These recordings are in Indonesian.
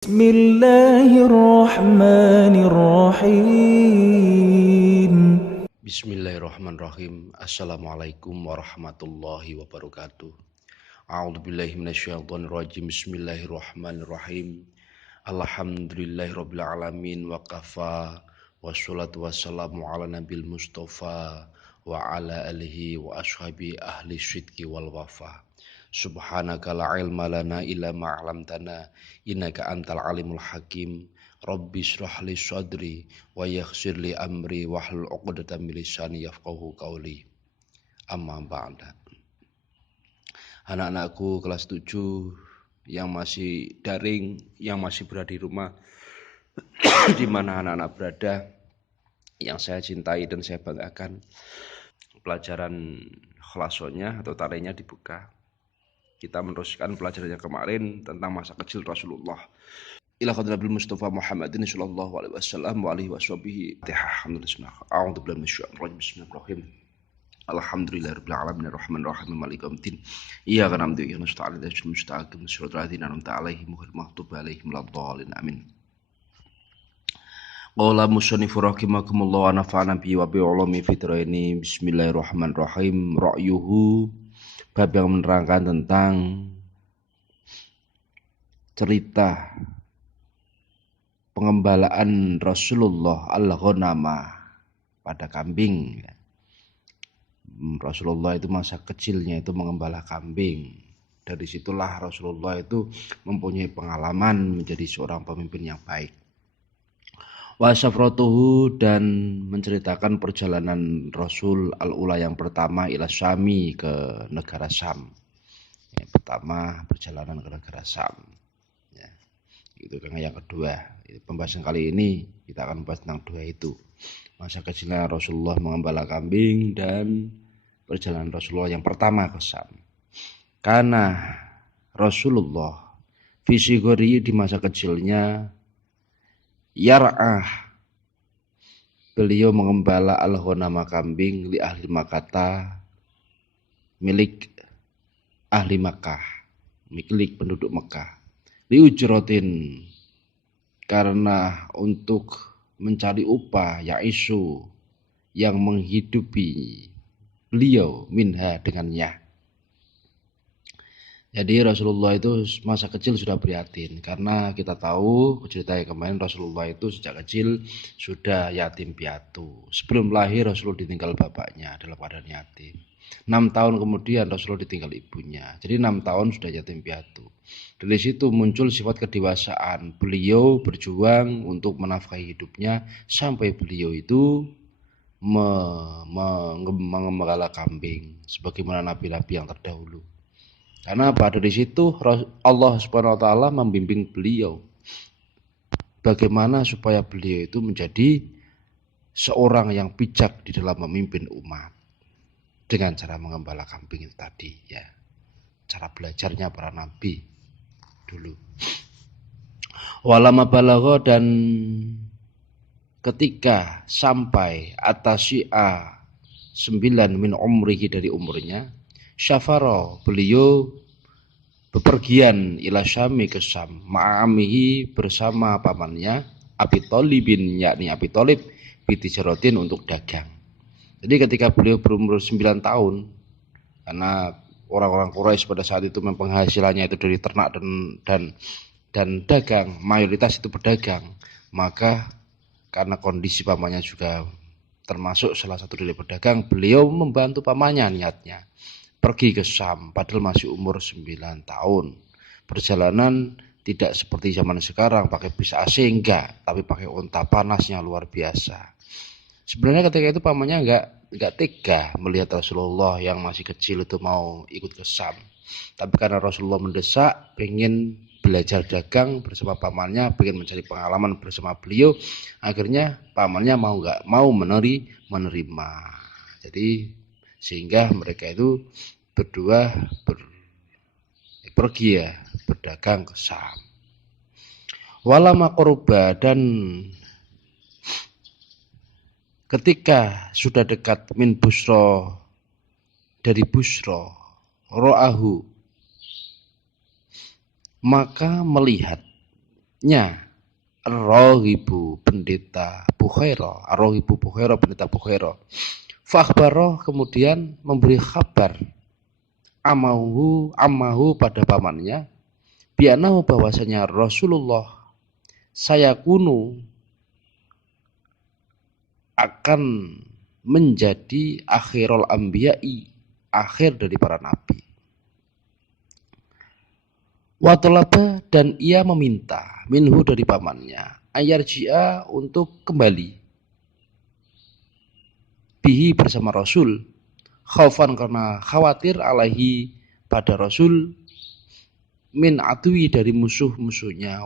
Bismillahirrahmanirrahim. Bismillahirrahmanirrahim. Assalamualaikum warahmatullahi wabarakatuh. A'udzubillahi minasyaitonirrajim. Bismillahirrahmanirrahim. Alhamdulillahirabbil alamin wa kafa. Wassalatu wassalamu ala nabil mustafa wa ala alihi wa ashabi ahli syidqi wal wafa. Subhanaka la ilma lana illa ma 'allamtana innaka antal alimul hakim. Rabbi shrah li sadri wa yassir li amri wahlul 'uqdatam min lisani yafqahu qawli. Amma ba'da. Anak-anakku kelas 7 yang masih daring, yang masih berada di rumah di mana anak-anak berada, yang saya cintai dan saya banggakan, pelajaran khulasonya atau tarenya dibuka. Kita meneruskan pelajarannya kemarin tentang masa kecil Rasulullah. Ila qadrabil Mustafa Muhammadin sallallahu alaihi wasallam wa alihi washabihi. Alhamdulillah. A'udzubillahi minasyaitonir rajim. Bismillahirrahmanirrahim. Alhamdulillahirabbil alamin arrahmanir rahim maliki yaumiddin. Iyyaka na'budu wa iyyaka nasta'in ihdinas mustaqim shiratal ladzina an'amta 'alaihim ghairil maghdubi alaihim waladdallin. Amin. Qala musannifu rahimakumullah wa nafa'ana bihi wa bi ulumi fitraini. Bismillahirrahmanirrahim. Ra'yuhu, bab yang menerangkan tentang cerita pengembalaan Rasulullah al-ghanama pada kambing. Rasulullah itu masa kecilnya itu mengembala kambing. Dari situlah Rasulullah itu mempunyai pengalaman menjadi seorang pemimpin yang baik. Wa safratuhu, dan menceritakan perjalanan Rasul al-ula yang pertama ila Syami, ke negara Syam. Yang pertama perjalanan ke negara Syam. Ya. Itu kan yang kedua. Pembahasan kali ini kita akan membahas tentang dua itu. Masa kecilnya Rasulullah mengembala kambing dan perjalanan Rasulullah yang pertama ke Syam. Karena Rasulullah fisigori, di masa kecilnya, yar'ah, beliau mengembala al-ghanama, kambing, li ahli Makkah, milik ahli Makkah, milik penduduk Makkah, li ujratin, karena untuk mencari upah, ya'isu, yang menghidupi beliau, minha, dengannya. Jadi Rasulullah itu masa kecil sudah prihatin, karena kita tahu cerita yang kemarin Rasulullah itu sejak kecil sudah yatim piatu. Sebelum lahir Rasulullah ditinggal bapaknya dalam keadaan yatim. 6 tahun kemudian Rasulullah ditinggal ibunya. Jadi 6 tahun sudah yatim piatu. Dari situ muncul sifat kedewasaan. Beliau berjuang untuk menafkahi hidupnya sampai beliau itu mengembala kambing sebagaimana nabi-nabi yang terdahulu. Karena apa? Dari situ Allah Subhanahu wa taala membimbing beliau bagaimana supaya beliau itu menjadi seorang yang bijak di dalam memimpin umat dengan cara mengembala kambing itu tadi, ya. Cara belajarnya para nabi dulu. Walama balagha, dan ketika sampai atasya 9 min umrihi, dari umurnya, syafaro, beliau bepergian ila Syami, ke Syam, ma'amihi, bersama pamannya Abi Thalibin, yakni Abi Thalib, bitijaratin, untuk dagang. Jadi ketika beliau berumur 9 tahun, karena orang-orang Quraisy pada saat itu penghasilannya itu dari ternak dan dagang, mayoritas itu pedagang, maka karena kondisi pamannya juga termasuk salah satu dari pedagang, beliau membantu pamannya, niatnya pergi ke Syam padahal masih umur 9 tahun. Perjalanan tidak seperti zaman sekarang pakai bis AC, enggak, tapi pakai unta, panasnya luar biasa. Sebenarnya ketika itu pamannya enggak tega melihat Rasulullah yang masih kecil itu mau ikut ke Syam. Tapi karena Rasulullah mendesak, pengen belajar dagang bersama pamannya, pengen mencari pengalaman bersama beliau, akhirnya pamannya mau menerima. Jadi sehingga mereka itu berdua pergi, ya, berdagang ke Syam. Walama qurba, dan ketika sudah dekat min Busra, dari Busra, ro'ahu, maka melihat Ar-Raghibu pendeta Bukhaira, Ar-Raghibu Bukhaira pendeta Bukhaira. Fakhbaro kemudian memberi kabar amahu pada pamannya, bi'anahu bahwasanya Rasulullah sayakunu akan menjadi akhirul anbiya'i, akhir dari para nabi. Wa talaba dan ia meminta minhu dari pamannya ayarji'a untuk kembali bihi bersama Rasul, khaufan karena khawatir alaihi pada Rasul, min adwi dari musuh-musuhnya,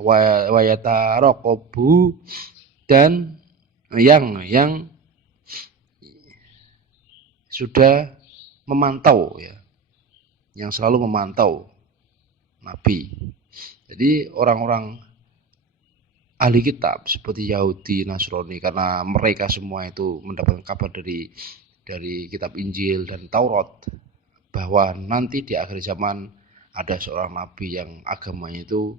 wayata rokobu dan yang sudah memantau ya, yang selalu memantau Nabi. Jadi orang-orang ahli kitab seperti Yahudi, Nasrani, karena mereka semua itu mendapatkan kabar dari kitab Injil dan Taurat bahwa nanti di akhir zaman ada seorang nabi yang agamanya itu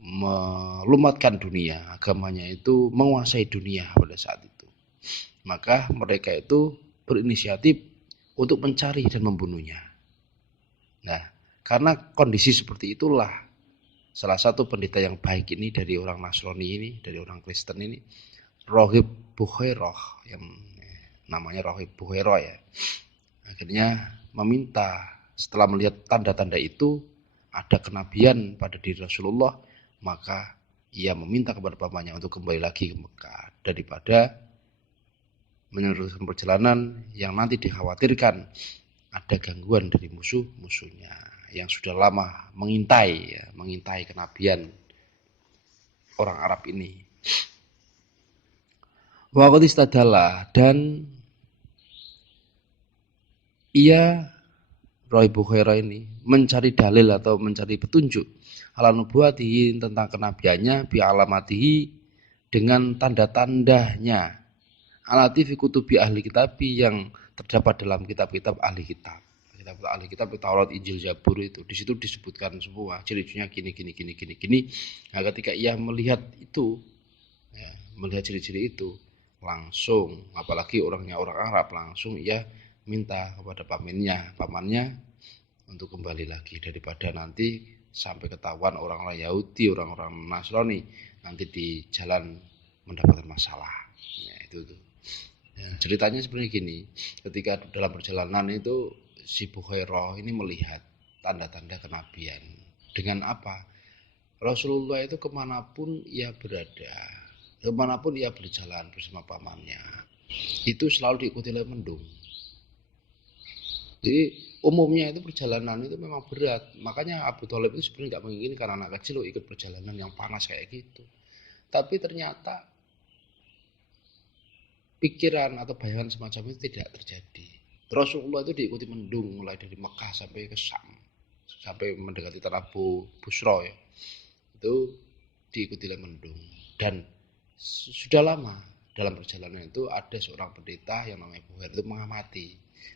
melumatkan dunia, agamanya itu menguasai dunia pada saat itu. Maka mereka itu berinisiatif untuk mencari dan membunuhnya. Nah, karena kondisi seperti itulah salah satu pendeta yang baik ini dari orang Nasrani ini, dari orang Kristen ini, Rahib Bukhairah, yang namanya Rahib Bukhairah ya, akhirnya meminta setelah melihat tanda-tanda itu ada kenabian pada diri Rasulullah, maka ia meminta kepada pamannya untuk kembali lagi ke Mekah daripada meneruskan perjalanan yang nanti dikhawatirkan ada gangguan dari musuh-musuhnya yang sudah lama mengintai kenabian orang Arab ini. Wa qad istadalla, dan ia Roy Bukhaira ini mencari dalil atau mencari petunjuk ala nubuwatihi tentang kenabiannya, bi alamatihi dengan tanda-tandanya, alati fi kutubi ahli kitab yang terdapat dalam kitab-kitab ahli kitab. Kitab ahli kitab Taurat, Injil, Zabur itu di situ disebutkan semua ciri-cirinya gini. Nah, ketika ia melihat itu, ya, melihat ciri-ciri itu, langsung, apalagi orangnya orang Arab, langsung ia minta kepada pamannya untuk kembali lagi daripada nanti sampai ketahuan orang-orang Yahudi, orang-orang Nasrani nanti di jalan mendapatkan masalah. Ya, itu tuh. Ya, ceritanya sebenarnya gini, ketika dalam perjalanan itu si Bukhairah ini melihat tanda-tanda kenabian. Dengan apa? Rasulullah itu kemanapun ia berada, kemanapun ia berjalan bersama pamannya, itu selalu diikuti oleh mendung. Jadi umumnya itu perjalanan itu memang berat. Makanya Abu Thalib itu sebenarnya nggak menginginkan anak kecil ikut perjalanan yang panas kayak gitu. Tapi ternyata pikiran atau bayangan semacam itu tidak terjadi. Rasulullah itu diikuti mendung mulai dari Mekah sampai ke Syam, sampai mendekati tanah Busra ya. Itu diikuti oleh mendung. Dan sudah lama dalam perjalanan itu ada seorang pendeta yang namanya Bukhairah itu mengamati.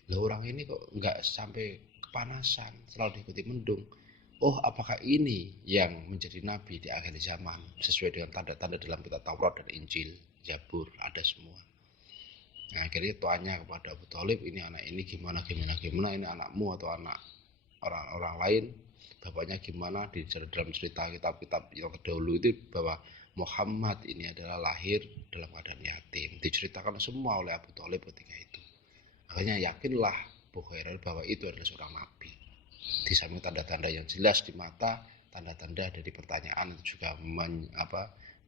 Lah orang ini kok nggak sampai kepanasan, selalu diikuti mendung. Oh, apakah ini yang menjadi nabi di akhir zaman sesuai dengan tanda-tanda dalam kitab Taurat dan Injil, Zabur, ada semua. Nah, akhirnya tanya kepada Abu Thalib, ini anak ini gimana, ini anakmu atau anak orang lain, bapaknya gimana. Di dalam cerita kitab-kitab yang terdahulu itu bahwa Muhammad ini adalah lahir dalam keadaan yatim, diceritakan semua oleh Abu Thalib ketika itu. Akhirnya yakinlah Bukhairah bahwa itu adalah seorang nabi. Di samping tanda-tanda yang jelas di mata, tanda-tanda dari pertanyaan itu juga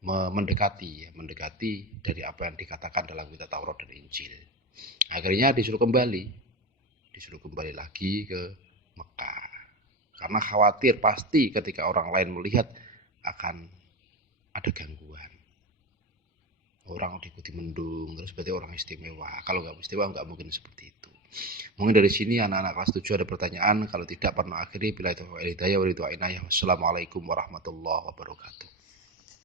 mendekati dari apa yang dikatakan dalam kitab Taurat dan Injil. Akhirnya disuruh kembali lagi ke Mekah, karena khawatir pasti ketika orang lain melihat akan ada gangguan. Orang diikuti mendung, terus berarti orang istimewa. Kalau nggak istimewa nggak mungkin seperti itu. Mungkin dari sini anak-anak kelas 7 ada pertanyaan. Kalau tidak, pernah akhiri bila itu hidayah wa ridha inayah. Wassalamualaikum warahmatullahi wabarakatuh.